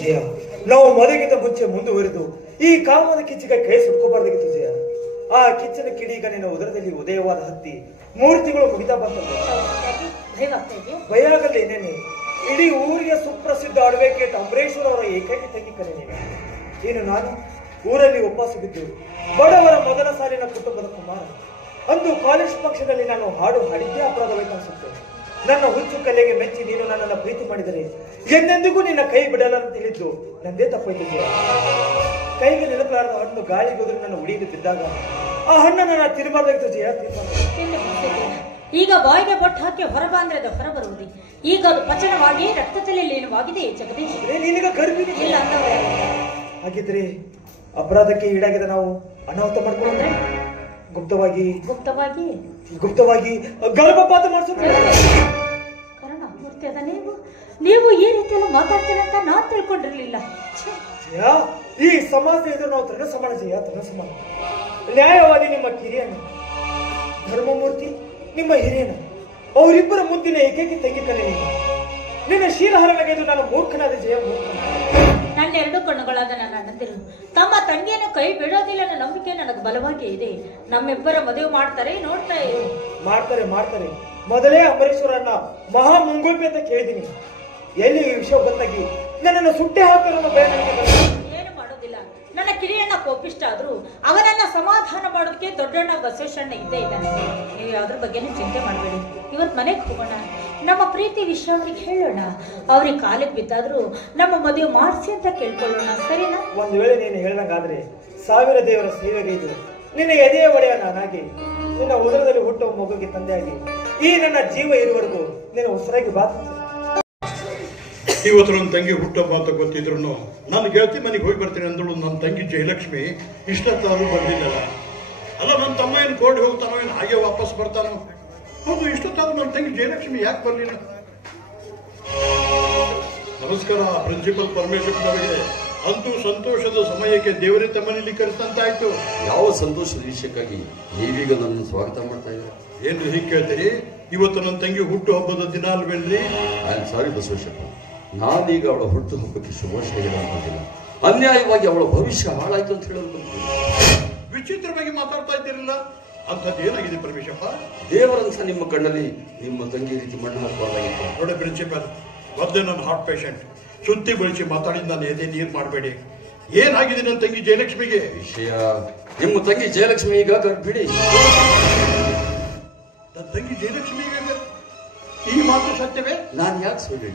ಜಯ, ನಾವು ಮದುವೆಗಿಂತ ಮುಂಚೆ ಮುಂದುವರೆದು ಈ ಕಾಮದ ಕಿಚ್ಚಿಗೆ ಕೈ ಸುಟ್ಕೋಬಾರ್ದಾಗಿತ್ತು ಜಯ. ಆ ಕಿಚ್ಚನ ಕಿಡೀಗ ನಿನ್ನ ಉದರದಲ್ಲಿ ಉದಯವಾದ ಹತ್ತಿ 3 ತಿಂಗಳು ಮುಗಿತಾ ಬಂತಲ್ಲ. ಭಯ ಆಗಲ್ಲ ಏನೇನೆ. ಇಡೀ ಊರಿಗೆ ಸುಪ್ರಸಿದ್ಧ ಅಡ್ವೊಕೇಟ್ ಅಂಬರೀಶ್ವರ ಅವರ ಏಕೈಕ ತಂಗಿ ಕರೆ ನೀನು. ಇನ್ನು ನಾನು ಊರಲ್ಲಿ ಉಪವಾಸ ಬಿದ್ದು ಬಡವರ ಮೊದಲ ಸಾಲಿನ ಕುಟುಂಬದ ಕುಮಾರ. ಅಂದು ಕಾಲೇಜ್ ಪಕ್ಷದಲ್ಲಿ ನಾನು ಹಾಡು ಹಾಡಿದ್ದೇ ಅಪರಾಧವಾಯಿತು. ನನ್ನ ಹುಚ್ಚು ಕಲೆಗೆ ಮೆಚ್ಚಿ ನೀನು ನನ್ನನ್ನು ಪ್ರೀತಿ ಮಾಡಿದರೆ ಎಂದೆಂದಿಗೂ ನಿನ್ನ ಕೈ ಬಿಡಲ್ಲ ಅಂತ ಹೇಳಿದ್ದು ನಂದೇ ತಪ್ಪಾಯ್ತು. ಕೈಗೆ ನಿಲುಕಲಾರದ ಹಣ್ಣು ಗಾಳಿಗೋದ್ರೆ ನನ್ನ ಉಡಿಯಲ್ಲಿ ಬಿದ್ದಾಗ ಆ ಹಣ್ಣನ್ನು ನಾನು ತಿನ್ನಬಾರ್ದಾಗಿತ್ತು ಜಯ. ಈಗ ಬಾಯಿಗೆ ಬೊಟ್ಟು ಹಾಕಿ ಹೊರಬ ಅಂದ್ರೆ ಅದು ಹೊರ ಬರುವುದು. ಈಗ ಅದು ಪಚನವಾಗಿ ರಕ್ತದಲ್ಲಿ ಲೀನವಾಗಿದೆ. ಜಗದೀಶ್ ನೀನೀಗ ಗರ್ಭಿಣಿ ಇಲ್ಲ ಅಂತವ್ರೆ. ಹಾಗಿದ್ರೆ ಅಪರಾಧಕ್ಕೆ ಈಡಾಗಿದ ನಾವು ಅನಾಹುತ ಮಾಡ್ಕೊಂಡ್ರೆ ಗುಪ್ತವಾಗಿ ಗರ್ಭಪಾತ ಮಾಡಿಸೋದು ಕಾರಣ ಮೂರ್ತಿ ಅದ. ನೀವು ಈ ರೀತಿಯೆಲ್ಲ ಮಾತಾಡ್ತೀರ ಅಂತ ನಾನ್ ತಿಳ್ಕೊಂಡಿರ್ಲಿಲ್ಲ. ಈ ಸಮಾಜ ಎದುರು ನಾವು ತನ್ನ ಸಮಾನ ಜಯ, ತನ್ನ ಸಮಾನ. ನ್ಯಾಯವಾದಿ ನಿಮ್ಮ ಕಿರಿಯನ, ಧರ್ಮಮೂರ್ತಿ ನಿಮ್ಮ ಹಿರಿಯನ, ಅವರಿಬ್ಬರ ಮುದ್ದಿನ ಏಕೈಕ ತಂಗಿ ಕಲೆ ನೀನು. ನಿನ್ನ ಶೀಲಹರಣಗೆಂದು ನಾನು ಮೂರ್ಖನಾದ ಜಯ, ಮೂರ್ಖನ. ನನ್ನ 2 ಕಣ್ಣುಗಳಾದ ನನ್ನ ಅಣ್ಣಂದಿರು ತಮ್ಮ ತಂಗಿಯನ್ನು ಕೈ ಬಿಡೋದಿಲ್ಲ ಅನ್ನೋ ನಂಬಿಕೆ ನನಗೆ ಬಲವಾಗಿ ಇದೆ. ನಮ್ಮಿಬ್ಬರ ಮದುವೆ ಮಾಡ್ತಾರೆ, ನೋಡ್ತಾ ಇರು. ಮಾಡ್ತಾರೆ. ಮೊದಲೇ ಅಂಬರೀಶ್ವರನ್ನ ಮಹಾ ಮುಂಗೋಪಿ ಅಂತ ಕೇಳಿದೀನಿ. ಎಲ್ಲಿ ಈ ವಿಷಯ ಗೊತ್ತಾಗಿ ನನ್ನನ್ನು ಸುಟ್ಟೆ ಹಾಕಲು ಭಯ. ಏನು ಮಾಡೋದಿಲ್ಲ. ನನ್ನ ಕಿರಿಯಣ್ಣ ಕೋಪಿಷ್ಟ ಆದ್ರೂ ಅವನನ್ನ ಸಮಾಧಾನ ಮಾಡೋದಕ್ಕೆ ದೊಡ್ಡಣ್ಣ ಬಸವೇಶಣ್ಣ ಇದ್ದೇ ಇದ್ದಾನೆ. ನೀವು ಯಾವ್ದ್ರ ಬಗ್ಗೆನೂ ಚಿಂತೆ ಮಾಡಬೇಡಿ. ಇವತ್ತು ಮನೆಗೆ ಹೋಗೋಣ, ನಮ್ಮ ಪ್ರೀತಿ ವಿಷಯ ಅವ್ರಿಗೆ ಹೇಳೋಣ. ಅವ್ರಿಗೆ ಕಾಲಿಗೆ ಬಿದ್ದಾದ್ರೂ ನಮ್ಮ ಮದುವೆ ಮಾಡಿಸಿ ಅಂತ ಕೇಳ್ಕೊಳ್ಳೋಣ, ಸರಿನಾ? ಒಂದು ವೇಳೆ ನೀನು ಹೇಳ್ದಂಗಾದ್ರೆ 1000 ದೇವರ ಸೇವೆಗೆ ಇದು ನಿನ್ನ ಎದೆಯ ಒಡೆಯ ನಾನಾಗಿ, ನಿನ್ನ ಉದರದಲ್ಲಿ ಹುಟ್ಟುವ ಮಗುಗೆ ತಂದೆಯಾಗಿ ಈ ನನ್ನ ಜೀವ ಇರುವವರೆಗೂ ನಿನ್ನ ಉಸಿರಾಗಿ ಬಾತ. ಇವತ್ತು ನನ್ನ ತಂಗಿ ಹುಟ್ಟಬ್ಬ ಅಂತ ಗೊತ್ತಿದ್ರು ನಾನು ಗೆಳತಿ ಮನೆಗೆ ಹೋಗಿ ಬರ್ತೀನಿ ಅಂದಳು ನನ್ನ ತಂಗಿ ಜಯಲಕ್ಷ್ಮಿ. ಇಷ್ಟೊತ್ತಾದ್ರೂ ಬಂದಿದ್ದಲ್ಲ. ಅಲ್ಲ, ನನ್ನ ತಮ್ಮ ಏನು ಕೋರ್ಟ್ ಹೋಗ್ತಾನೋ, ಏನು ಹಾಗೆ ವಾಪಸ್ ಬರ್ತಾನೋ? ಹೌದು, ಇಷ್ಟೊತ್ತಾದ್ರೂ ನನ್ನ ತಂಗಿ ಜಯಲಕ್ಷ್ಮಿ ಯಾಕೆ ಬರ್ಲಿಲ್ಲ? ನಮಸ್ಕಾರ ಪ್ರಿನ್ಸಿಪಲ್ ಪರಮೇಶ್ವರನವರಿಗೆ. ಅಂತೂ ಸಂತೋಷದ ಸಮಯಕ್ಕೆ ದೇವರೇ ತಮ್ಮನಲ್ಲಿ ಕರೆಸ್ತಂತಾಯ್ತು. ಯಾವ ಸಂತೋಷದ ವಿಷಯಕ್ಕಾಗಿ ನೀವೀಗ ನನ್ನ ಸ್ವಾಗತ ಮಾಡ್ತಾ ಇದ್ದೀರಾ? ಏನ್ರಿ ಹೀಗೆ ಕೇಳ್ತೀರಿ? ಇವತ್ತು ನನ್ನ ತಂಗಿ ಹುಟ್ಟು ಹಬ್ಬದ ದಿನ ಅಲ್ವೇನ್ರಿ? ಐ ಆಮ್ ಸಾರಿ ಬಸವೇಶ್ವರ, ನಾನೀಗ ಅವಳ ಹುಟ್ಟು ಹಬ್ಬಕ್ಕೆ ಶುಭಾಶಯಗಳ ಅನ್ನೋದಿಲ್ಲ. ಅನ್ಯಾಯವಾಗಿ ಅವಳ ಭವಿಷ್ಯ ಹಾಳಾಯ್ತು ಅಂತ ಹೇಳೋದು ಬರ್ತೀನಿ. ವಿಚಿತ್ರವಾಗಿ ಮಾತಾಡ್ತಾ ಇದ್ದೀರಲ್ಲ, ಅಂಥದ್ದು ಏನಾಗಿದೆ ಪರಮೇಶಪ್ಪ? ದೇವರಂತ ನಿಮ್ಮ ಕಣ್ಣಲ್ಲಿ ನಿಮ್ಮ ತಂಗಿ ರೀತಿ ಮಣ್ಣು ಹಾಕಬಾರ್ದಾಗಿತ್ತು. ನೋಡಿ ಪ್ರಿನ್ಸಿಪಲ್, ಮೊದಲೇ ನನ್ನ ಹಾರ್ಟ್ ಪೇಷಂಟ್, ಸುತ್ತಿ ಬಳಸಿ ಮಾತಾಡಿದ ನಾನು ಎದೆ ನೀರು ಮಾಡಬೇಡಿ. ಏನಾಗಿದೆ ನನ್ನ ತಂಗಿ ಜಯಲಕ್ಷ್ಮಿಗೆ? ವಿಷಯ ನಿಮ್ಮ ತಂಗಿ ಜಯಲಕ್ಷ್ಮಿ ಈಗ ಗರ್ಭಿಣಿ. ನನ್ನ ತಂಗಿ ಜಯಲಕ್ಷ್ಮಿಗೆ ಈ ಮಾತು ಸತ್ಯವೇ? ನಾನು ಯಾಕೆ ಸುಳ್ಳಿ?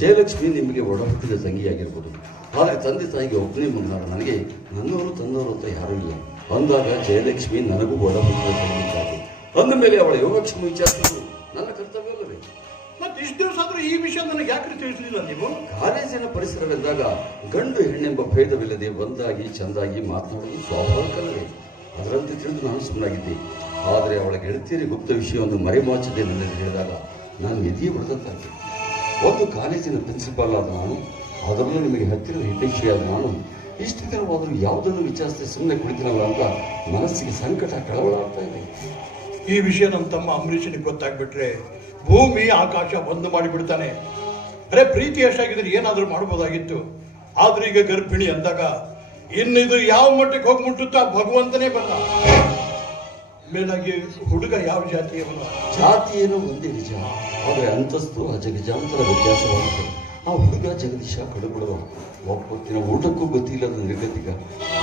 ಜಯಲಕ್ಷ್ಮಿ ನಿಮಗೆ ಒಡ ಹುಟ್ಟಿದ ತಂಗಿಯಾಗಿರ್ಬೋದು, ಆದರೆ ತಂದೆ ತಾಯಿಗೆ ಒಬ್ಬನೇ ಮಗನಾರ ನನಗೆ ನನ್ನವರು ತನ್ನವರು ಅಂತ ಯಾರೂ ಇಲ್ಲ ಅಂದಾಗ ಜಯಲಕ್ಷ್ಮಿ ನನಗೂ ಒಡ ಹುಟ್ಟಿದ ತಂಗಿ. ಅಂದ ಮೇಲೆ ಅವಳ ಯೋಗಕ್ಷೇಮ ವಿಚಾರಿಸೋದು ನನ್ನ ಕರ್ತವ್ಯವಲ್ಲವೇ? ಮತ್ತೆ ಇಷ್ಟು ದಿವಸ ಆದ್ರೂ ಈ ವಿಷಯ ನನಗೆ ಯಾಕೆ ತಿಳಿಸಲಿಲ್ಲ ನೀವು? ಕಾಲೇಜಿನ ಪರಿಸರವೆಂದಾಗ ಗಂಡು ಹೆಣ್ಣೆಂಬ ಭೇದವಿಲ್ಲದೆ ಒಂದಾಗಿ ಚಂದಾಗಿ ಮಾತನಾಡುವುದು ಸ್ವಾಭಾವಿಕವೇ. ಅದರಂತೆ ತಿಳಿದು ನಾನು ಸುಮ್ಮನಾಗಿದ್ದೆ. ಆದರೆ ಅವಳ ಗೆಳತಿಯರಿ ಗುಪ್ತ ವಿಷಯವನ್ನು ಮರೆಮಾಚದೆ ನನ್ನಲ್ಲಿ ಹೇಳಿದಾಗ ನಾನು ಎದೆಯೇ ಹೊಡೆದಂತಾಗಿದೆ. ಒಂದು ಕಾಲೇಜಿನ ಪ್ರಿನ್ಸಿಪಾಲ್ ಆದ ನಾನು, ಅದರಲ್ಲೂ ನಿಮಗೆ ಹತ್ತಿರದ ಹಿತೈಷಿಯಾದ ನಾನು ಇಷ್ಟು ದಿನವಾದರೂ ಯಾವುದನ್ನು ವಿಚಾರಿಸದೆ ಸುಮ್ಮನೆ ಕುಳಿತಿನವಲ್ಲ ಅಂತ ಮನಸ್ಸಿಗೆ ಸಂಕಟ ಕಳವಳ ಆಗ್ತಾ ಇದೆ. ಈ ವಿಷಯ ನಮ್ಮ ತಮ್ಮ ಅಂಬರೀಷನಿಗೆ ಗೊತ್ತಾಗ್ಬಿಟ್ರೆ ಭೂಮಿ ಆಕಾಶ ಬಂದ್ ಮಾಡಿಬಿಡ್ತಾನೆ. ಅರೆ, ಪ್ರೀತಿ ಎಷ್ಟಾಗಿದ್ರೆ ಏನಾದ್ರೂ ಮಾಡ್ಬೋದಾಗಿತ್ತು. ಆದ್ರೆ ಈಗ ಗರ್ಭಿಣಿ ಅಂದಾಗ ಇನ್ನಿದು ಯಾವ ಮಟ್ಟಕ್ಕೆ ಹೋಗಿ ಮುಟ್ಟುತ್ತಾ ಭಗವಂತನೇ ಬಲ್ಲ. ಮೇಲಾಗಿ ಹುಡುಗ ಯಾವ ಜಾತಿಯವಲ್ಲ? ಜಾತಿ ಏನೋ ಒಂದೇ ನಿಜ, ಆದರೆ ಅಂತಸ್ತು ಅಜಗಜಾಂತರ ವ್ಯತ್ಯಾಸವಾಗುತ್ತೆ. ಆ ಹುಡುಗ ಜಗದೀಶ ಕಡುಬಡವ, ಒಪ್ಪತ್ತಿನ ಊಟಕ್ಕೂ ಗೊತ್ತಿಲ್ಲದ ನಿರ್ಗತಿಕ.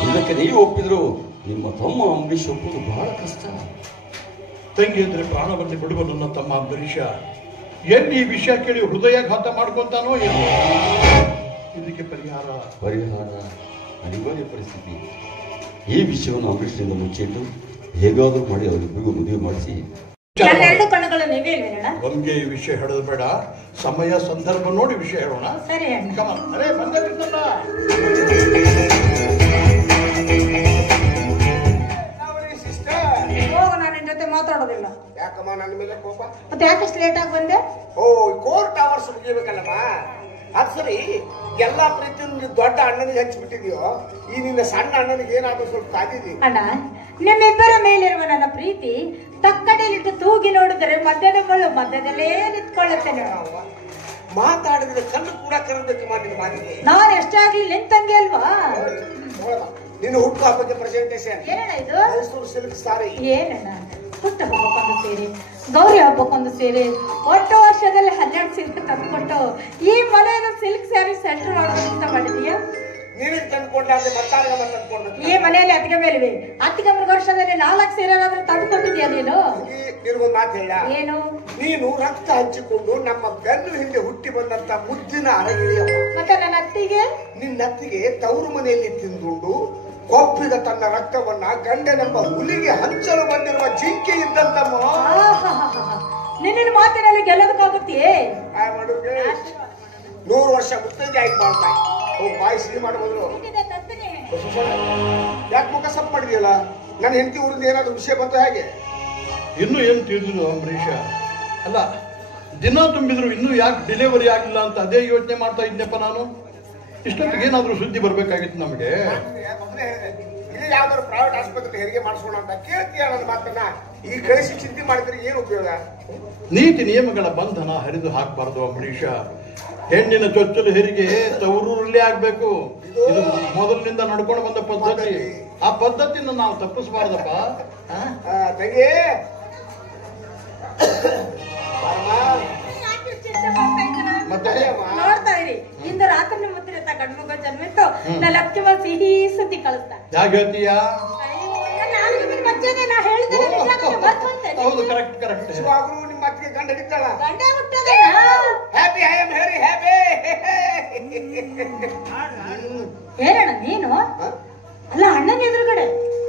ಇದಕ್ಕೆ ನೀವು ಒಪ್ಪಿದ್ರು ನಿಮ್ಮ ತಮ್ಮ ಅಂಬರೀಷ್ ಒಪ್ಪೋದು ಬಹಳ ಕಷ್ಟ. ತಂಗಿ ಅಂದ್ರೆ ಪ್ರಾಣವನ್ನು ಬಿಡುವ ನನ್ನ ತಮ್ಮ ಅಂಬರೀಷ ಎಲ್ಲಿ ಈ ವಿಷಯ ಕೇಳಿ ಹೃದಯಾಘಾತ ಮಾಡ್ಕೊಂತಾನೋ ಏನು? ಇದಕ್ಕೆ ಪರಿಹಾರ ಅನಿವಾರ್ಯ ಪರಿಸ್ಥಿತಿ. ಈ ವಿಷಯವನ್ನು ಅಂಬರೀಷ್ನಿಂದ ಮುಚ್ಚಿಟ್ಟು ಹೇಗಾದ್ರೂ ಮಾಡಿ ಅವರಿಬ್ಬರಿಗೂ ಮದುವೆ ಮಾಡಿಸಿ. ನಮ್ಗೆ ಈ ವಿಷಯ ಹೇಳೋದು ಬೇಡ, ಸಮಯ ಸಂದರ್ಭ ನೋಡಿ ವಿಷಯ ಹೇಳೋಣ. ಅರೆ ಬಂದೇ ಜೊತೆ ಮಾತಾಡೋದಿಲ್ಲ. ಯಾಕಮ್ಮ ನನ್ನ ಮೇಲೆ ಕೋಪ? ಮತ್ತೆ ಯಾಕಷ್ಟು ಲೇಟ್ ಆಗಿ ಬಂದೆ? ಓ, ಕೋರ್ಟ್ ಅವರ್ಸ್ ಮುಗಿಬೇಕಲ್ಲಮ್ಮ. ಅದ್ ಸರಿ, ಎಲ್ಲಾ ಪ್ರೀತಿಯನ್ನು ದೊಡ್ಡ ಅಣ್ಣನಿಗೆ ಹಚ್ಚಿಬಿಟ್ಟಿದ್ಯೋ, ಈ ನಿನ್ನ ಸಣ್ಣ ಅಣ್ಣನಿಗೆ ಏನಾದ್ರೂ ಸ್ವಲ್ಪ ಕಾದಿದಿ? ಅಣ್ಣ, ನಿಮ್ಮಿಬ್ಬರ ಮೇಲಿರುವ ನನ್ನ ಪ್ರೀತಿ ತಕ್ಕಡಿಲಿಟ್ಟು ತೂಗಿ ನೋಡಿದ್ರೆ ಮಧ್ಯದ ಮಧ್ಯದಲ್ಲೇ ನಿಂತ್ಕೊಳ್ಳುತ್ತೆ. ಮಾತಾಡಿದ್ರೆ ಕಣ್ಣು ಕೂಡ ಕರಬೇಕಮ್ಮ ನಿನ್ನ ಮಾತಿಗೆ. ನಾನು ಎಷ್ಟೇ ಆಗ್ಲಿ ನಿನ್ ತಂಗಿ ಅಲ್ವಾ? ನಿನ್ನ ಹುಟ್ಟು ಹಬ್ಬಕ್ಕೆ ಪ್ರೆಸೆಂಟೇಶನ್. ಏನಣ್ಣ ಇದು? ಮೈಸೂರು ಸಿಲ್ಕ್ ಸಾರಿ. ಏನಣ್ಣ ಹುಟ್ಟು ಹಬ್ಬಕ್ಕೊಂದು ಸೇರಿ, ಗೌರಿ ಹಬ್ಬಕ್ಕೊಂದು ಸೇರಿ, ಒಟ್ಟು ವರ್ಷದಲ್ಲಿ 12 ಸೀರೆ ತಂದುಕೊಟ್ಟು ಈ ಮನೆಯನ್ನು ಸಿಲ್ಕ್ ಸ್ಯಾರಿ ಸೆಂಟರ್ ಮಾಡೋದಂತ ಮಾಡಿದೀಯಾ? ನೀನಿಗೆ ತಂದುಕೊಂಡ್ರೆ ಮತ್ತಾರ್ಗ ತಂದುಕೊಂಡು ಈ ಮನೆಯಲ್ಲಿ ಅತ್ತಿಗೆ ಮೇಲಿವೆ. ಅತ್ತಿಗೆ 3 ವರ್ಷದಲ್ಲಿ 4 ಸೀರೆ ಏನಾದ್ರೂ ತಂದುಕೊಟ್ಟಿದ್ಯಾ ನೀನು? ನಿನಗೊಂದು ಮಾತು ಹೇಳ. ಏನು? ನೀನು ರಕ್ತ ಹಂಚಿಕೊಂಡು ನಮ್ಮ ಬೆನ್ನು ಹಿಂದೆ ಹುಟ್ಟಿ ಬಂದಂತ ಮುದ್ದಿನ ಅರಗಿರಿಯಮ್ಮ. ಮತ್ತೆ ನನ್ನ ಅತ್ತಿಗೆ? ನಿನ್ನ ಅತ್ತಿಗೆ ತವರು ಮನೆಯಲ್ಲಿ ತಿಂದುಕೊಂಡು ಕೊಪ್ಪಿದ ತನ್ನ ರಕ್ತವನ್ನ ಗಂಡನೆಂಬ ಹುಲಿಗೆ ಹಂಚಲು ಬಂದಿರುವ ಜಿಂಕೆ ಇದ್ದಂತಮ್ಮ. ನಿನ್ನ ಮಾತಿನಲ್ಲಿ ಗೆಲ್ಲೋದಕ್ಕಾಗುತ್ತೆಯೇ? 100 ವರ್ಷ ಮುತ್ತೈದೆ ಆಗಿ ಮಾಡ್ತಾ ಹೋಗಿ ಬಾಯಿ ಸಿಹಿ ಮಾಡಬಹುದು. ಯಾಕೆ ಮುಖ ಸಪ್ ಮಾಡಿದೆಯಲ್ಲ? ನನ್ನ ಹೆಂಡತಿ ಊರಿಂದ ಏನಾದ್ರು ವಿಷಯ ಬಂತು ಹೇಗೆ? ಇನ್ನು ಏನು ತಿಳಿದ್ರು ಅಂಬರೀಷ? ಅಲ್ಲ, ದಿನ ತುಂಬಿದ್ರು ಇನ್ನೂ ಯಾಕೆ ಡೆಲಿವರಿ ಆಗಿಲ್ಲ ಅಂತ ಅದೇ ಯೋಚನೆ ಮಾಡ್ತಾ ಇದ್ನಪ್ಪ ನಾನು. ಇಷ್ಟೊತ್ತಿಗೆ ಏನಾದ್ರೂ ಸುದ್ದಿ ಬರ್ಬೇಕಾಗಿತ್ತು ನಮಗೆ. ಮೊದಲೇ ಹೇಳಿದೆ, ಇಲ್ಲಿ ಯಾವ್ದಾದ್ರು ಪ್ರೈವೇಟ್ ಆಸ್ಪತ್ರೆ ಹೆರಿಗೆ ಮಾಡಿಸೋಣ ಅಂತ ಕೇಳ್ತೀಯ ನನ್ನ ಮಾತನ್ನ. ಈ ಕಳಿಸಿ ಚಿಂತೆ ಮಾಡಿದ್ರೆ ಏನು ಉಪಯೋಗ? ನೀತಿ ನಿಯಮಗಳ ಬಂಧನ ಹರಿದು ಹಾಕಬಾರ್ದು ಅಂಬರೀಷ. ಹೆಣ್ಣಿನ ಚೊಚ್ಚಲು ಹೆರಿಗೆ ತವರೂರಲ್ಲೇ ಆಗ್ಬೇಕು. ಇದು ಮೊದಲಿನಿಂದ ನಡ್ಕೊಂಡು ಬಂದ ಪದ್ಧತಿ. ಆ ಪದ್ಧತಿನ ನಾವು ತಪ್ಪಿಸಬಾರ್ದಪ್ಪ. ತಂಗಿ ಮತ್ತೆ ನೋಡ್ತಾ ಇರಿ, ಇಂದು ರಾತ್ರಿ ನಿಮ್ಮ ಹತ್ರ ಗಂಡು ಮಗ ಜನ್ಮಿತ್ತು. ನನ್ನ ಅತ್ತಿಗೆ ಸಿಹಿ ಸುದ್ದಿ ಕಳಿಸ್ತಾ. ಯಾಕೆ ಹೇಳ್ತೀಯಾ? ಹೌದು, ಕರೆಕ್ಟ್ ಕರೆಕ್ಟ್. ನಿಜವಾಗ್ಲೂ ನಿಮ್ಮ ಅತ್ತಿಗೆ ಗಂಡ ಹಿಡಿತಾಳ? ಗಂಡ ಹುಟ್ಟದ happy, I am very happy. ಏನಣ್ಣ ನೀನು? ಅಲ್ಲ, ಅಣ್ಣನ ಎದುರುಗಡೆ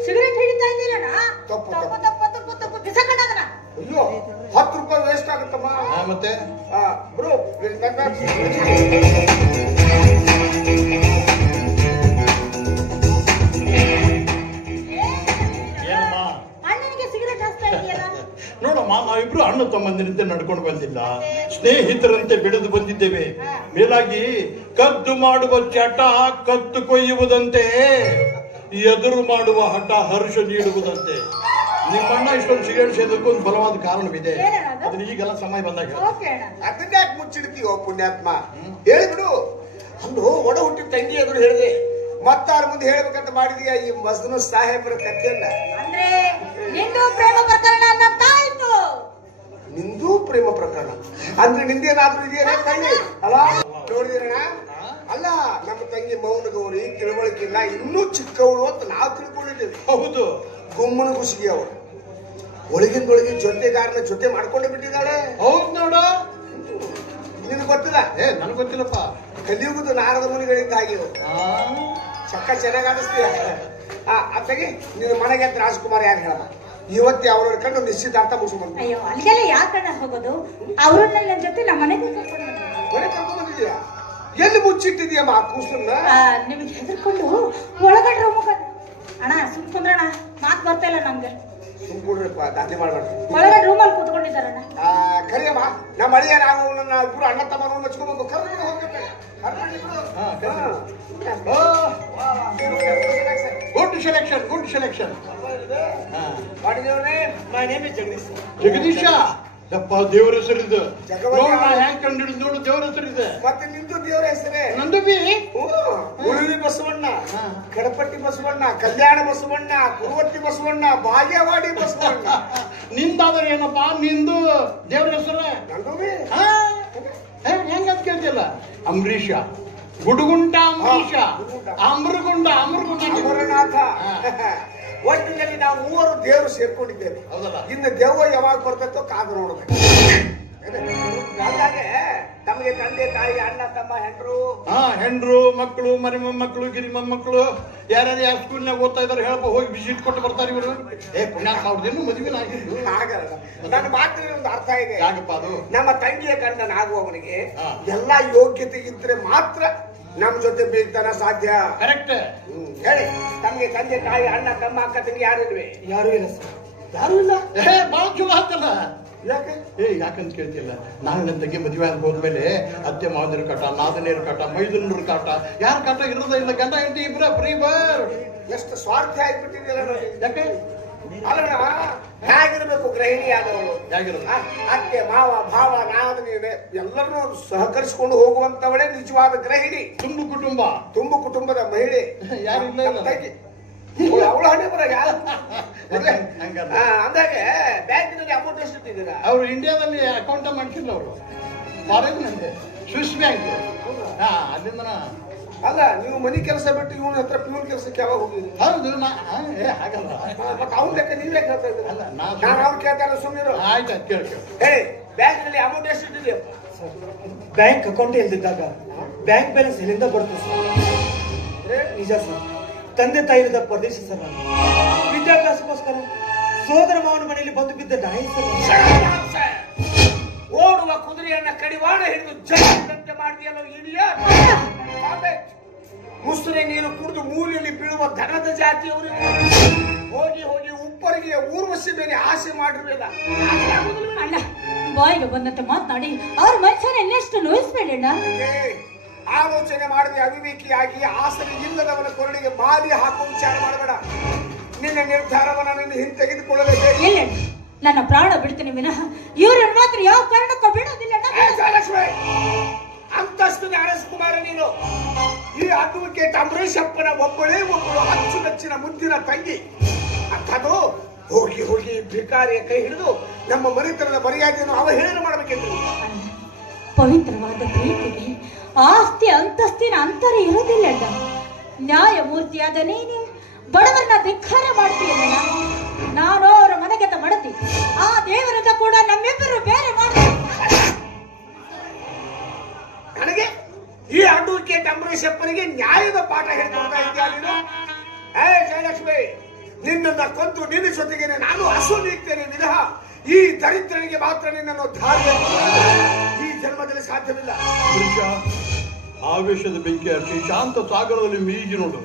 ಸಿಗರೇಟ್ ಹಿಡಿತಾ ಇದ್ದಿಲ್ಲಣ್ಣ? ತಪ್ಪು ತಪ್ಪು ತಪ್ಪು ತಪ್ಪು ತಪ್ಪು ಬಿಸಕಣ್ಣದನ. ಅಯ್ಯೋ, 10 ರೂಪಾಯಿ ವೇಸ್ಟ್ ಆಗುತ್ತಮ್ಮ. ಮತ್ತೆ ಬ್ರೋ ಅಣ್ಣನಿಗೆ ಸಿಗರೇಟ್ ಹಚ್ತಾ ಇದೆಯಲ್ಲ? ನೋಡಮ್ಮ, ನಾವಿಬ್ರು ಅಣ್ಣ ತಮ್ಮಂದಿರಂತೆ ನಡ್ಕೊಂಡು ಬಂದಿಲ್ಲ, ಸ್ನೇಹಿತರಂತೆ ಬೆಳೆದು ಬಂದಿದ್ದೇವೆ. ಮೇಲಾಗಿ ಕದ್ದು ಮಾಡುವ ಚಟ ಕತ್ತು ಕೊಯ್ಯುವುದಂತೆ, ಎದುರು ಮಾಡುವ ಹಠ ಹರ್ಷ ನೀಡುವುದಂತೆ. ನಿಮ್ಮಣ್ಣ ಇಷ್ಟೊಂದು ಸಿಗರೇಟ್ ಸೇದಕ್ಕೊಂದು ಬಲವಾದ ಕಾರಣವಿದೆ. ಅದನ್ನ ಈಗೆಲ್ಲ ಸಮಯ ಬಂದಾಗ ಅದನ್ನ ಯಾಕೆ ಮುಚ್ಚಿಡ್ತೀವೋ ಪುಣ್ಯಾತ್ಮ? ಹೇಳಿಬಿಡು. ಅಂದು ಒಡ ಹುಟ್ಟಿದ ತಂಗಿ ಎದುರು ಹೇಳಿದೆ, ಮತ್ತಾರ ಮುಂದೆ ಹೇಳ್ಬೇಕಂತ ಮಾಡಿದೀಯ ಈ ಮಸ್ದನು ಸಾಹೇಬರ ಕಥೆಯನ್ನ. ಅಂದ್ರೆ ನಿಂದು ಪ್ರೇಮ ಪ್ರಕರಣ ಅಂತ ಆಯ್ತು. ನಿಂದು ಪ್ರೇಮ ಪ್ರಕರಣ ಅಂದ್ರೆ ನಿಂದೇನಾದ್ರೂ ಇದೆಯೇ ತಂಗಿ? ಅಲ್ಲ, ನೋಡಿದಿರಣ? ಅಲ್ಲ, ನಮ್ಮ ತಂಗಿ ಮೌನ ಗೌರಿ ತಿಳುವಳಿಕೆಲ್ಲ ಇನ್ನೂ ಚಿಕ್ಕವಳು ಅಂತ ನಾವು ತಿಳ್ಕೊಂಡಿದ್ದೇವೆ. ಹೌದು, ಗುಮ್ಮನ ಗುಸಿಗೆ ಅವಳು ಒಳಗಿಂದೊಳಗೆ ಜೊತೆಗಾರನ ಜೊತೆ ಮಾಡ್ಕೊಂಡು ಬಿಟ್ಟಿದ್ದಾಳೆ. ಹೌದು ನೋಡ. ನಿನ್ ಗೊತ್ತಿಲ್ಲ? ನನ್ಗೆ ಗೊತ್ತಿಲ್ಲಪ್ಪ. ಕಲಿಯುವುದು ನಾರದ ಮುನಿಗಳಿಂದ ಹಾಗೆ ಚಕ್ಕ ಚೆನ್ನಾಗಿ ಆಡಿಸ್ತೀಯ. ಅತ್ತಗೆ ನಿನ್ನ ಮನೆಗೆ ಅಂತ ರಾಜ್ಕುಮಾರ್ ಯಾರು ಹೇಳಮ್ಮ? ಇವತ್ತೇ ಅವ್ರ ಕಂಡು ನಿಶ್ಚಿತಾರ್ಥ ಮುಗಿಸ್ಕೊಂಡು. ಅಯ್ಯೋ, ಅಲ್ಲಿಗೆಲ್ಲ ಯಾಕಣ್ಣ ಹೋಗೋದು? ಅವ್ರನ್ನ ನನ್ನ ಜೊತೆ ನಮ್ಮ ಮನೆಗೆ ಮನೆ ಕರ್ಕೊಂಡು ಬಂದಿದ್ಯಾ? ಎಲ್ಲಿ ಮುಚ್ಚಿಟ್ಟಿದ್ಯಮ್ಮ ಆ ಕೂಸನ್ನ? ನಿಮ್ಗೆ ಹೆದರ್ಕೊಂಡು ಒಳಗಡೆ ರೂಮ್ ಅಣ್ಣ ಸುಮ್ಕೊಂಡ್ರಣ್ಣ, ಮಾತು ಬರ್ತಾ ಇಲ್ಲ ನಮ್ಗೆ. ಸುಮ್ಕೂಡ್ರಪ್ಪ, ದಾಖಲೆ ಮಾಡ್ಬಾರ್ದು. ಒಳಗಡೆ ರೂಮಲ್ಲಿ ಕೂತ್ಕೊಂಡಿದ್ದಾರಣ್ಣ. ಕರಿಯಮ್ಮ, ನಮ್ಮ ಅಳಿಯ ನಾವು ಇಬ್ರು ಅಣ್ಣ ತಮ್ಮ ಮಚ್ಕೋಬೇಕು. ಕರ್ಕೊಂಡು ಹೋಗ್ಬೇಕು. Good selection, good selection. My name is Jagdish. Jagadish, ಯಪ್ಪ ದೇವರ ಹೆಸರಿದೆ. ಹ್ಯಾಂಗ್ ಕಂಡು ನೋಡು, ದೇವರ ಹೆಸರಿದೆ. ಮತ್ತೆ ನಿಂದು ದೇವರ ಹೆಸರೇ? ನಂದು ಬಿ ಉಳುವಿ ಬಸವಣ್ಣ, ಕಡಪಟ್ಟಿ ಬಸವಣ್ಣ, ಕಲ್ಯಾಣ ಬಸವಣ್ಣ, ಕುರುವತ್ತಿ ಬಸವಣ್ಣ, ಬಾಗೇವಾಡಿ ಬಸವಣ್ಣ. ನಿಂದಾದ್ರೆ ಏನಪ್ಪಾ? ನಿಂದು ದೇವರ ಹೆಸರೇ? ನಂದು ಹೆಂಗಂತ ಕೇಳ್ತಿಲ್ಲ. ಅಂಬರೀಷ, ಗುಡುಗುಂಟ ಅಂಬರೀಷ, ಅಮೃಗುಂಡ ಅಮೃಗುಂಡ ಅಮರನಾಥ. ಒಟ್ಟಿನಲ್ಲಿ ನಾವು 3 ದೇವರು ಸೇರ್ಕೊಂಡಿದ್ದೇವೆ. ಇನ್ನು ದೆವ್ವ ಯಾವಾಗ ಬರ್ತೈತೋ ಕಾದು ನೋಡ್ಬೇಕು. ಹಾಗಾಗಿ ತಮಗೆ ತಂದೆ ತಾಯಿ ಅಣ್ಣ ತಮ್ಮ ಹೆಂಡ್ರು ಮಕ್ಕಳು ಮರಿ ಮೊಮ್ಮಕ್ಕಳು ಗಿರಿ ಮೊಮ್ಮಕ್ಕಳು ಯಾರ್ಯಾರು ಯಾವ ಸ್ಕೂಲ್ನಾಗ ಓದ್ತಾ ಇದಾರೆ ಹೇಳಪ್ಪ, ಹೋಗಿ ವಿಸಿಟ್ ಕೊಟ್ಟು ಬರ್ತಾರೆ ಇವರು. ಪುಣ್ಯಾತ್ಮ ಅವ್ರದ್ದೇನು ಮದುವೆ ಆಗಿದ್ದು? ಹಾಗಲ್ಲ, ನನ್ನ ಮಾತಿನ ಒಂದು ಅರ್ಥ ಇದೆ. ಯಾಕಪ್ಪ ಅದು? ನಮ್ಮ ತಂಗಿಯ ಗಂಡನಾಗುವವನಿಗೆ ಎಲ್ಲಾ ಯೋಗ್ಯತೆ ಇದ್ರೆ ಮಾತ್ರ ನಮ್ ಜೊತೆ ಬೇಯ್ತಾನ ಸಾಧ್ಯ. ಕರೆಕ್ಟ್. ಹೇಳಿ, ತಮಗೆ ತಂದೆ ತಾಯಿ ಅಣ್ಣ ತಮ್ಮ ಅಕ್ಕ ತಂಗಿ ಯಾರು ಇಲ್ವೇ? ಯಾರು ಇಲ್ಲ ಸರ್, ಯಾರು ಇಲ್ಲ. ಬಾಳ ಚಲೋ ಆಗ್ತಲ್ಲ. ಯಾಕೆ? ಯಾಕಂತ ಕೇಳ್ತಿಲ್ಲ. ನಾನು ನನ್ನ ತಂಗಿ ಮದುವೆ ಆಗಿ ಹೋದ್ಮೇಲೆ ಅತ್ತೆ ಮಾವನರ ಕಾಟ, ನಾದನೇರ ಕಾಟ, ಮೈದುನರ ಕಾಟ, ಯಾರ ಕಾಟ ಇರೋದ ಇಲ್ಲ. ಗಂಡ ಹೆಂಡತಿ ಇಬ್ರ ಫ್ರೀ ಬರ್. ಎಷ್ಟು ಸ್ವಾರ್ಥ ಆಗ್ಬಿಟ್ಟಿದೆಯಲ್ಲ. ಯಾಕೆ? ಅಲ್ಲಣ್ಣ ಹೇಗಿರ್ಬೇಕು ಗೃಹಿಣಿ ಆದವಳು? ಅತ್ತೆ ಮಾವ ಭಾವ ನಾದ ನೀನೆ ಎಲ್ಲರನ್ನೂ ಸಹಕರಿಸಿಕೊಂಡು ಹೋಗುವಂತವಳೇ ನಿಜವಾದ ಗೃಹಿಣಿ. ತುಂಬು ಕುಟುಂಬದ ಮಹಿಳೆ. ಅವಳ ಹಣೆ ಬರ ಯಾರು ಅಂದಾಗೆ ಬ್ಯಾಂಕಿನಲ್ಲಿ ಅಮೌಂಟ್ ಎಷ್ಟು ಇಟ್ಟಿದ್ದೀರಾ? ಅವರು ಇಂಡಿಯಾದಲ್ಲಿ ಅಕೌಂಟ್ ಮಾಡ್ಸಿಲ್ಲ, ಅವರು ಫಾರಿನ್ನಲ್ಲಿ ಸ್ವಿಸ್ ಬ್ಯಾಂಕ್. ಅಲ್ಲಿಂದ ಅಲ್ಲ, ನೀವು ಮನಿ ಕೆಲಸ ಬಿಟ್ಟು ಇವನ ಹತ್ರ ಪ್ಯೂನ್ ಕೆಲಸಕ್ಕೆ ಯಾವಾಗ ಹೋಗಿದ್ರಿ? ಹೌದು. ಹಾಗಲ್ಲ, ಮತ್ತೆ ಅವ್ನ ಲೆಕ್ಕ ನೀವ್ ಯಾಕೆ ಹೇಳ್ತಾ ಇದ್ದೀರಿ? ನಾನು ಅವ್ನು ಕೇಳ್ತಾರೆ ಸುಮ್ಮನೆ. ಆಯ್ತು, ಕೇಳಿ. ಬ್ಯಾಂಕ್ ನಲ್ಲಿ ಅಮೌಂಟ್ ಎಷ್ಟು ಇಟ್ಟಿದ್ದೀಯ? ಬ್ಯಾಂಕ್ ಅಕೌಂಟ್ ಇಲ್ದಿದ್ದಾಗ ಬ್ಯಾಂಕ್ ಬ್ಯಾಲೆನ್ಸ್ ಎಲ್ಲಿಂದ ಬರುತ್ತೆ ಸರ್? ನಿಜ ಸರ್, ತಂದೆ ತಾಯಿರದ ಪ್ರದೇಶ ಸರ್. ನಾನು ವಿದ್ಯಾಭ್ಯಾಸಕ್ಕೋಸ್ಕರ ಸೋದರ ಮಾವನ ಮನೆಯಲ್ಲಿ ಬಂದು ಬಿದ್ದ ನಾಯಿ ಸರ್. ಓಡುವ ಕುದುರೆಯನ್ನ ಕಡಿವಾಣ ಹಿಡಿದು ಜಗತ್ತಂತೆ ಮಾಡಿದೆಯಲ್ಲ ಇಲ್ಲಿಯ ಮುಸುರೆ ನೀರು ಕುಡಿದು ಮೂಲೆಯಲ್ಲಿ ಬೀಳುವ ಧನದ ಜಾತಿಯವರು ಹೋಗಿ ಹೋಗಿ ಉಪ್ಪರಿಗೆ ಊರ್ವಶಿ ಮೇಲೆ ಆಸೆ ಮಾಡಿರ್ಲಿಲ್ಲ. ಅಣ್ಣ, ಬಾಯಿಗೆ ಬಂದಂತೆ ಮಾತನಾಡಿ ಅವ್ರ ಮನುಷ್ಯನ ಇನ್ನೆಷ್ಟು ನೋಯಿಸ್ಬೇಡಣ್ಣ. ಆಲೋಚನೆ ಮಾಡದೆ ಅವಿವೇಕಿಯಾಗಿ ಆಸರೆ ಇಲ್ಲದವನ ಕೊರಳಿಗೆ ಮಾಲಿ ಹಾಕುವ ವಿಚಾರ ಮಾಡಬೇಡ. ನಿನ್ನ ನಿರ್ಧಾರವನ್ನ ನಿನ್ನ ಹಿಂತೆಗೆದುಕೊಳ್ಳಲೇಬೇಕು. ಇಲ್ಲ, ನನ್ನ ಪ್ರಾಣ ಬಿಡ್ತೀನಿ ವಿನಃ ಇವ್ರನ್ನ ಮಾತ್ರ ಯಾವ ಕಾರಣಕ್ಕೂ ಬಿಡೋದಿಲ್ಲ. ಅಂತಸ್ತಿನ ಅರಸಕುಮಾರ ನೀನು. ಈ ಅಡ್ವೊಕೇಟ್ ಅಂಬರೀಷಪ್ಪನ ಒಬ್ಬಳೇ ಒಬ್ಬಳು ಅಚ್ಚುಮೆಚ್ಚಿನ ಮುದ್ದಿನ ತಂಗಿ. ಅಂಥದ್ದು ಹೋಗಿ ಹೋಗಿ ಭಿಕಾರಿಯ ಕೈ ಹಿಡಿದು ನಮ್ಮ ಮನೆತನದ ಮರ್ಯಾದೆಯನ್ನು ಅವಹೇಳನ ಮಾಡಬೇಕೆಂದು. ಪವಿತ್ರವಾದ ಪ್ರೀತಿಗೆ ಆಸ್ತಿ ಅಂತಸ್ತಿನ ಅಂತರ ಇರೋದಿಲ್ಲ. ನ್ಯಾಯಮೂರ್ತಿಯಾದ ನೀನು ಬಡವರನ್ನ ಧಿಕ್ಕಾರ ಮಾಡ್ತೀಯಲ್ಲ. ನಾನು ಅವರ ಮನೆಗೆತ ಮಾಡತಿ, ಆ ದೇವರದ ಕೂಡ ನಮ್ಮಿಬ್ಬರು ಬೇರೆ ಮಾಡ್ತೀವಿ. ನನಗೆ ಈ ಅಡ್ವೊಕೇಟ್ ಅಂಬರೀಷಪ್ಪನಿಗೆ ನ್ಯಾಯದ ಪಾಠ ಹೇಳ್ಕೊಡ್ತಾ ಇದ್ದೀಯ ನೀನು? ಜಯಲಕ್ಷ್ಮಿ, ನಿನ್ನನ್ನ ಕೊಂದು ನಿನ್ನ ಜೊತೆಗೆ ನಾನು ಹಸು ನೀಗ್ತೇನೆ ವಿನಃ ಈ ದರಿದ್ರನಿಗೆ ಮಾತ್ರ ನಿನ್ನನ್ನು ಧಾರ್ಯ ಈ ಜನ್ಮದಲ್ಲಿ ಸಾಧ್ಯವಿಲ್ಲ. ಆವೇಶದ ಬೆಂಕಿ ಹಚ್ಚಿ ಶಾಂತ ಸಾಗರದಲ್ಲಿ ಮೀಜಿ ನೋಡು.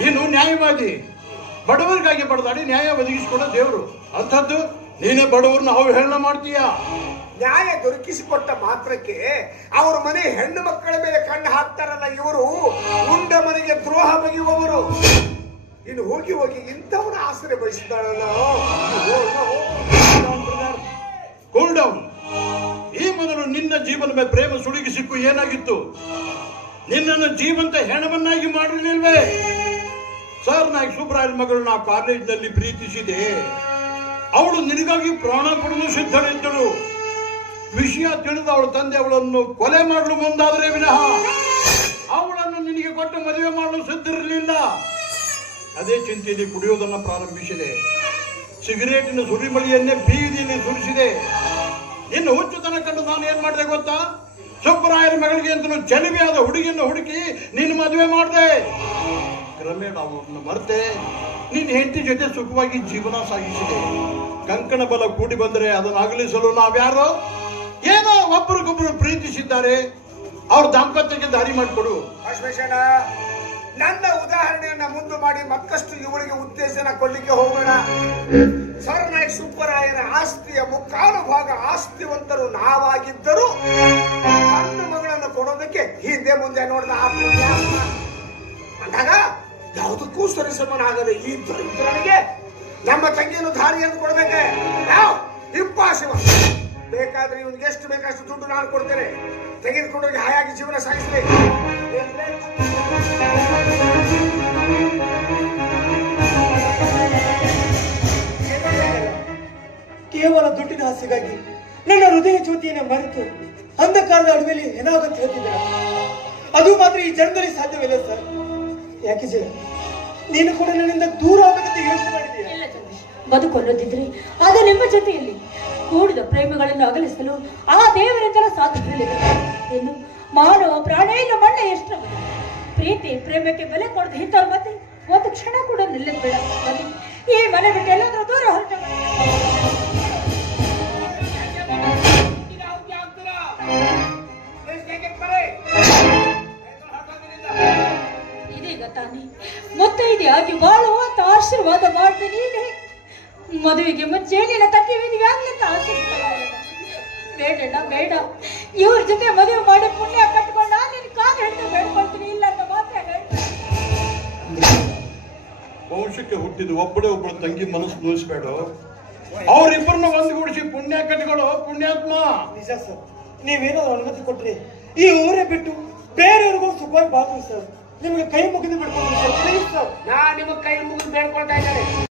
ನೀನು ನ್ಯಾಯವಾದಿ, ಬಡವರಿಗಾಗಿ ಬಡದಾಡಿ ನ್ಯಾಯ ಒದಗಿಸಿಕೊಡೋ ದೇವರು. ಅಂಥದ್ದು ನೀನೇ ಬಡವರನ್ನ ಅವಹೇಳನ ಮಾಡ್ತೀಯಾ? ನ್ಯಾಯ ದೊರಕಿಸಿಕೊಟ್ಟ ಮಾತ್ರಕ್ಕೆ ಅವರ ಮನೆ ಹೆಣ್ಣು ಮಕ್ಕಳ ಮೇಲೆ ಕಣ್ಣು ಹಾಕ್ತಾರಲ್ಲ ಇವರು ಉಂಡ ಮನೆಗೆ ದ್ರೋಹ ಬಗೆಯುವವರು. ಇನ್ನು ಹೋಗಿ ಹೋಗಿ ಇಂಥವನ ಆಸರೆ ಬಯಸಿದ್ದಾಳಲ್ಲ. Cool down. ಈ ಮೊದಲು ನಿನ್ನ ಜೀವನದ ಪ್ರೇಮ ಸುಳಿಗೆ ಸಿಕ್ಕು ಏನಾಗಿತ್ತು? ನಿನ್ನನ್ನು ಜೀವಂತ ಹೆಣವನ್ನಾಗಿ ಮಾಡಲಿಲ್ವೇ? ಸರ್ ನಾಯಕ್ ಸುಬ್ರಾಯನ್ ಮಗಳನ್ನ ಕಾಲೇಜಿನಲ್ಲಿ ಪ್ರೀತಿಸಿದೆ. ಅವಳು ನಿನಗಾಗಿ ಪ್ರಾಣ ಕೊಡಲು ಸಿದ್ಧಳಿದ್ದಳು. ವಿಷಯ ತಿಳಿದ ಅವಳ ತಂದೆ ಅವಳನ್ನು ಕೊಲೆ ಮಾಡಲು ಮುಂದಾದರೆ ವಿನಃ ಅವಳನ್ನು ನಿನಗೆ ಕೊಟ್ಟು ಮದುವೆ ಮಾಡಲು ಸಿದ್ಧರಿರಲಿಲ್ಲ. ಅದೇ ಚಿಂತೆಯಲ್ಲಿ ಕುಡಿಯೋದನ್ನು ಪ್ರಾರಂಭಿಸಿದೆ. ಸಿಗರೇಟಿನ ಸುರಿಮಳಿಯನ್ನೇ ಬೀದಿಯಲ್ಲಿ ಸುರಿಸಿದೆ. ಇನ್ನು ಹುಚ್ಚುತನ ಕಂಡು ನಾನು ಏನ್ ಮಾಡಿದೆ ಗೊತ್ತಾ? ಸುಬ್ಬರಾಯರ ಮಗಳಿಗೆ ಅಂತಲೂ ಚೆಲುವೆಯಾದ ಹುಡುಗಿಯನ್ನು ಹುಡುಕಿ ನೀನು ಮದುವೆ ಮಾಡಿದೆ. ಕ್ರಮೇಣ ಅವರನ್ನು ಮರೆತೆ ನಿನ್ನ ಹೆಂಡತಿ ಜೊತೆ ಸುಖವಾಗಿ ಜೀವನ ಸಾಗಿಸಿದೆ. ಕಂಕಣ ಬಲ ಕೂಡಿ ಬಂದರೆ ಅದನ್ನು ಅಗಲಿಸಲು ನಾವ್ಯಾರೋ ಏನೋ ಒಬ್ಬರಿಗೊಬ್ಬರು ಪ್ರೀತಿಸಿದ್ದಾರೆ. ಅವ್ರ ದಾಂಪತ್ಯಕ್ಕೆ ದಾರಿ ಮಾಡಿಕೊಡು. ಅಶ್ವೇಷಣ, ನನ್ನ ಉದಾಹರಣೆಯನ್ನ ಮುಂದೆ ಮಾಡಿ ಮತ್ತಷ್ಟು ಇವಳಿಗೆ ಉತ್ತೇಜನ ಕೊಡ್ಲಿಕ್ಕೆ ಹೋಗೋಣ. ಸರ್ನಾಯಕ್ ಸುಬ್ಬರಾಯನ ಆಸ್ತಿಯ ಮುಕ್ಕಾಲು ಭಾಗ ಆಸ್ತಿವಂತರು ನಾವಾಗಿದ್ದರೂ ನನ್ನ ಮಗಳನ್ನು ಕೊಡೋದಕ್ಕೆ ಹಿಂದೆ ಮುಂದೆ ನೋಡಿದ ಆ ಪುಣ್ಯಾತ್ಮ ಅಂದಾಗ ಯಾವುದಕ್ಕೂ ಸರಿಸಮನಾಗದೆ ಈ ದರಿದ್ರನಿಗೆ ನಮ್ಮ ತಂಗಿಯನ್ನು ದಾರಿಯನ್ನು ಕೊಡಬೇಕೆ? ಯಾವ ಇಂಪಾಸಿಬಲ್. ಬೇಕಾದ್ರೆ ಇವನಿಗೆ ಎಷ್ಟು ಬೇಕಷ್ಟು ದುಡ್ಡು ನಾನು ಕೊಡ್ತೇನೆ. ತೆಗೆದುಕೊಂಡೋಗಿ ಹಾಯಾಗಿ ಜೀವನ ಸಾಗಿಸಲಿ. ಕೇವಲ ದುಡ್ಡಿನ ಆಸೆಗಾಗಿ ನನ್ನ ಹೃದಯ ಜ್ಯೋತಿಯನ್ನೇ ಮರೆತು ಅಂಧಕಾರದ ಅಡವಿಯಲ್ಲಿ ಏನಾಗಂತ ಹೇಳ್ತಿದ್ದೀರ? ಅದು ಮಾತ್ರ ಈ ಜನ್ಮದಲ್ಲಿ ಸಾಧ್ಯವಿಲ್ಲ ಸರ್. ಯಾಕೆ ಜಯ, ನೀನು ಕೂಡ ನನ್ನಿಂದ ದೂರ ಆಗಬೇಕಂತ ಯೋಚನೆ ಮಾಡಿದ್ದೀಯ? ಇಲ್ಲ ಜಗದೀಶ್, ಬದುಕೊಳ್ಳೋದಿದ್ರೆ ಅದು ನಿಮ್ಮ ಜೊತೆಯಲ್ಲಿ. ಕೂಡಿದ ಪ್ರೇಮಿಗಳನ್ನು ಅಗಲಿಸಲು ಆ ದೇವರಿಂದಲೂ ಸಾಧ್ಯವಿಲ್ಲ. ಇನ್ನು ಮಾನವ ಪ್ರಾಣಿಯಿಂದ ಮಣ್ಣ ಎಷ್ಟು ಪ್ರೀತಿ ಪ್ರೇಮಕ್ಕೆ ಬೆಲೆ ಕೊಡದು ಇಂಥವ್ರ ಮತ್ತೆ ಒಂದು ಕ್ಷಣ ಕೂಡ ನಿಲ್ಲದ್ ಬೇಡ. ಈ ಮನೆ ಬಿಟ್ಟು ಎಲ್ಲಾದ್ರೂ ದೂರ ಹೊರಟ ಇದೀಗ ತಾನೇ ಮುತ್ತೈದೆಯಾಗಿ ಬಾಳುವಂತ ಆಶೀರ್ವಾದ ಮಾಡ್ತೀನಿ. ಮದುವೆಗೆ ಮುಂಚೆ ನಿನ್ನ ತಂಗಿ ಮದುವೆ ಆಗ್ಲಿಂತ ಆಶೀರ್ವಾದ ಬೇಡಣ್ಣ, ಬೇಡ. ಇವ್ರ ಜೊತೆ ಮದುವೆ ಮಾಡಿ ಪುಣ್ಯ ಕಟ್ಕೊಂಡ ನಿನ್ ಕಾಲು ಹಿಡಿದು ಬೇಡ್ಕೊಳ್ತೀನಿ. ಇಲ್ಲ ಅಂತ ಮಾತ್ರ ಬಹುಶಃ ವಂಶಕ್ಕೆ ಹುಟ್ಟಿದ ಒಬ್ಬಳೇ ಒಬ್ಬಳು ತಂಗಿ ಮನಸ್ಸು ನೋಯಿಸ್ಬೇಡ. ಅವರಿಬ್ಬರನ್ನ ಒಂದುಗೂಡಿಸಿ ಪುಣ್ಯ ಕಟ್ಟಿಗಳು ಪುಣ್ಯಾತ್ಮ. ನಿಜ ಸರ್, ನೀವೇನಾದ್ರು ಅನುಮತಿ ಕೊಟ್ರೆ ಈ ಊರೇ ಬಿಟ್ಟು ಬೇರೆಯವ್ರಿಗೂ ಸುಖವಾಗಿ ಬಾಳ್ತೀವಿ ಸರ್. ನಿಮಗೆ ಕೈ ಮುಗಿದು ಬಿಡ್ಕೊಂಡು ಸರ್, ಪ್ಲೀಸ್ ಸರ್. ನಾ ನಿಮಗೆ ಕೈ ಮುಗಿದು ಬೇಡ್ಕೊಳ್ತಾ ಇದ್ದಾರೆ.